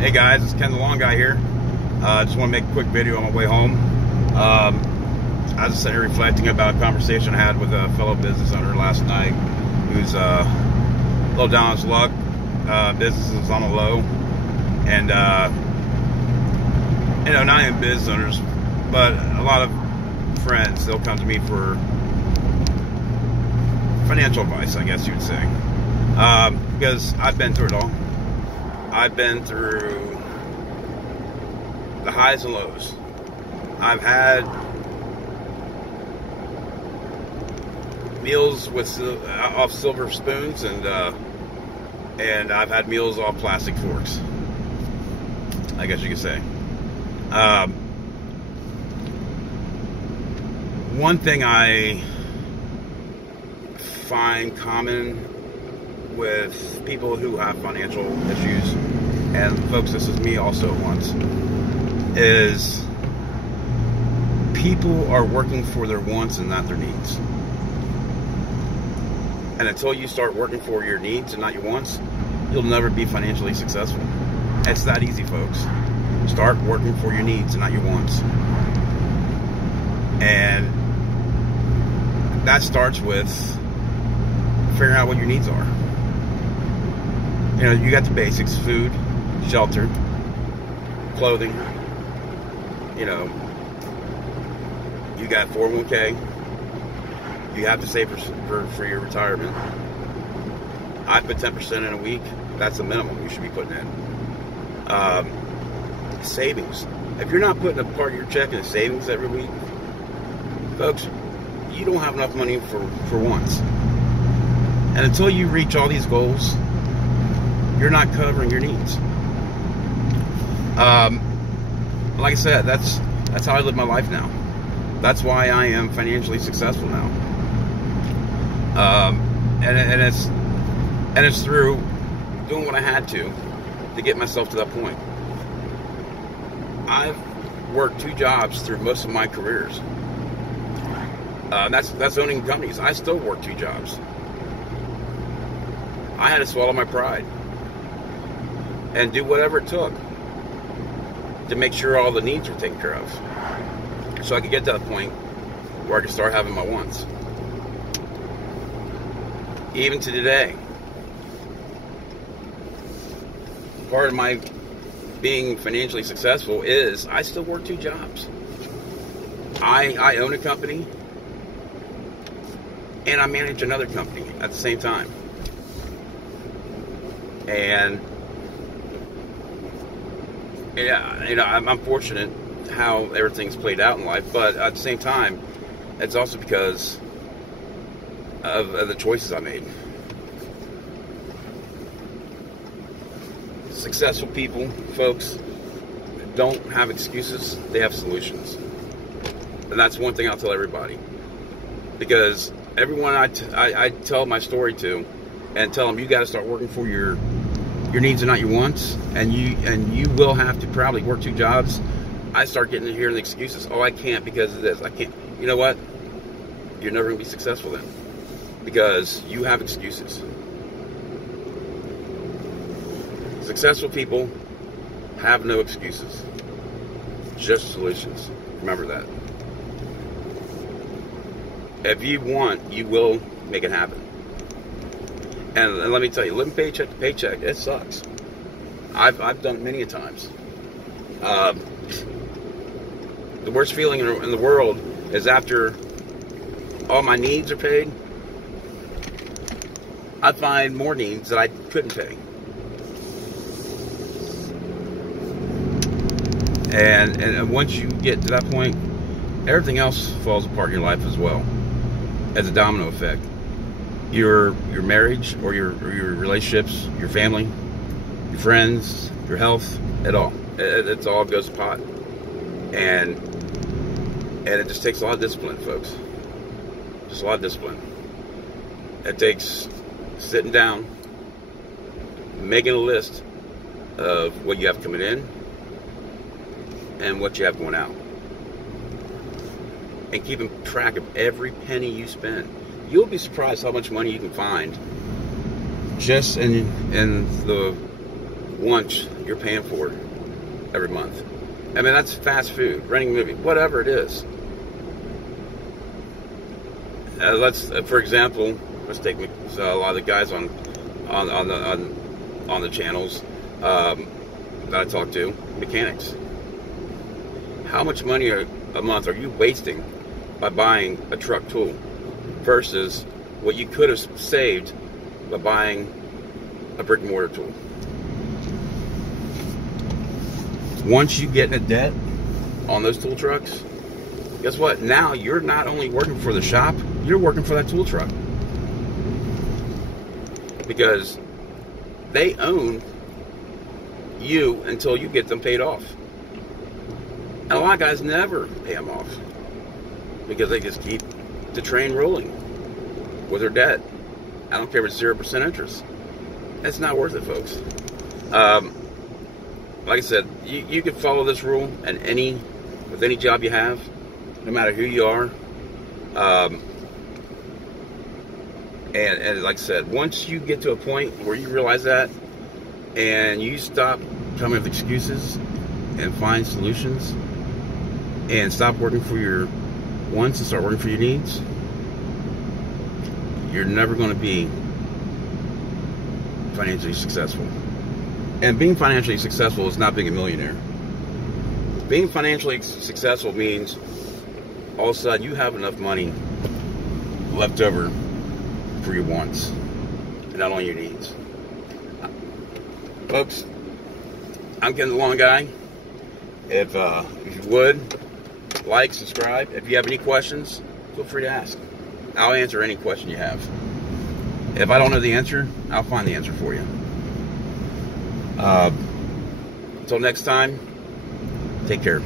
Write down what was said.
Hey guys, it's Ken the Long Guy here. I just want to make a quick video on my way home. I was just sitting here reflecting about a conversation I had with a fellow business owner last night who's a little down on his luck. Business is on a low. And, not even business owners, but a lot of friends, they'll come to me for financial advice, I guess you would say. Because I've been through it all. I've been through the highs and lows. I've had meals off silver spoons, and I've had meals off plastic forks, I guess you could say. One thing I find common with people who have financial issues, and folks, this is me also once, is people are working for their wants and not their needs. And until you start working for your needs and not your wants, you'll never be financially successful. It's that easy, folks. Start working for your needs and not your wants. And that starts with figuring out what your needs are. You got the basics: food, shelter, clothing. You got 401k. You have to save for your retirement. I put 10% in a week. That's the minimum you should be putting in. Savings. If you're not putting a part of your check in savings every week, folks, you don't have enough money for once. And until you reach all these goals, you're not covering your needs. Like I said, that's how I live my life now. That's why I am financially successful now. And it's through doing what I had to get myself to that point. I've worked 2 jobs through most of my careers. That's owning companies. I still work 2 jobs. I had to swallow my pride and do whatever it took to make sure all the needs were taken care of, so I could get to that point where I could start having my wants. Even to today, part of my being financially successful is I still work 2 jobs. I own a company and I manage another company at the same time. And yeah, I'm fortunate how everything's played out in life, but at the same time, it's also because of the choices I made. Successful people, folks, don't have excuses, they have solutions. And that's one thing I'll tell everybody. Because everyone I tell my story to and tell them, you got to start working for your needs and not your wants, and you will have to probably work 2 jobs. I start getting to hearing the excuses. Oh, I can't because of this. I can't. You know what? You're never going to be successful then, because you have excuses. Successful people have no excuses, just solutions. Remember that. If you want, you will make it happen. And let me tell you, living paycheck to paycheck, it sucks. I've done it many a times. The worst feeling in the world is after all my needs are paid, I find more needs that I couldn't pay. And once you get to that point, everything else falls apart in your life as well, as a domino effect. Your marriage or your relationships, your family, your friends, your health, it all goes to pot. And it just takes a lot of discipline, folks. Just a lot of discipline. It takes sitting down, making a list of what you have coming in and what you have going out, and keeping track of every penny you spend. You'll be surprised how much money you can find just in the wants you're paying for every month. I mean, that's fast food, renting a movie, whatever it is. For example, let's take a lot of the guys on the channels that I talk to, mechanics. How much money a month are you wasting by buying a truck tool versus what you could have saved by buying a brick and mortar tool? Once you get in a debt on those tool trucks, guess what? Now you're not only working for the shop, you're working for that tool truck. Because they own you until you get them paid off. And a lot of guys never pay them off because they just keep the train rolling with their debt. I don't care if it's 0% interest. It's not worth it, folks. Like I said, you can follow this rule with any job you have, no matter who you are. And like I said, once you get to a point where you realize that and you stop coming up with excuses and find solutions and stop working for your wants and start working for your needs, you're never going to be financially successful. And being financially successful is not being a millionaire. Being financially successful means all of a sudden you have enough money left over for your wants and not only your needs. Folks, I'm Ken the Lawn Guy. If you would, like, subscribe. If you have any questions, feel free to ask. I'll answer any question you have. If I don't know the answer, I'll find the answer for you. Until next time, take care.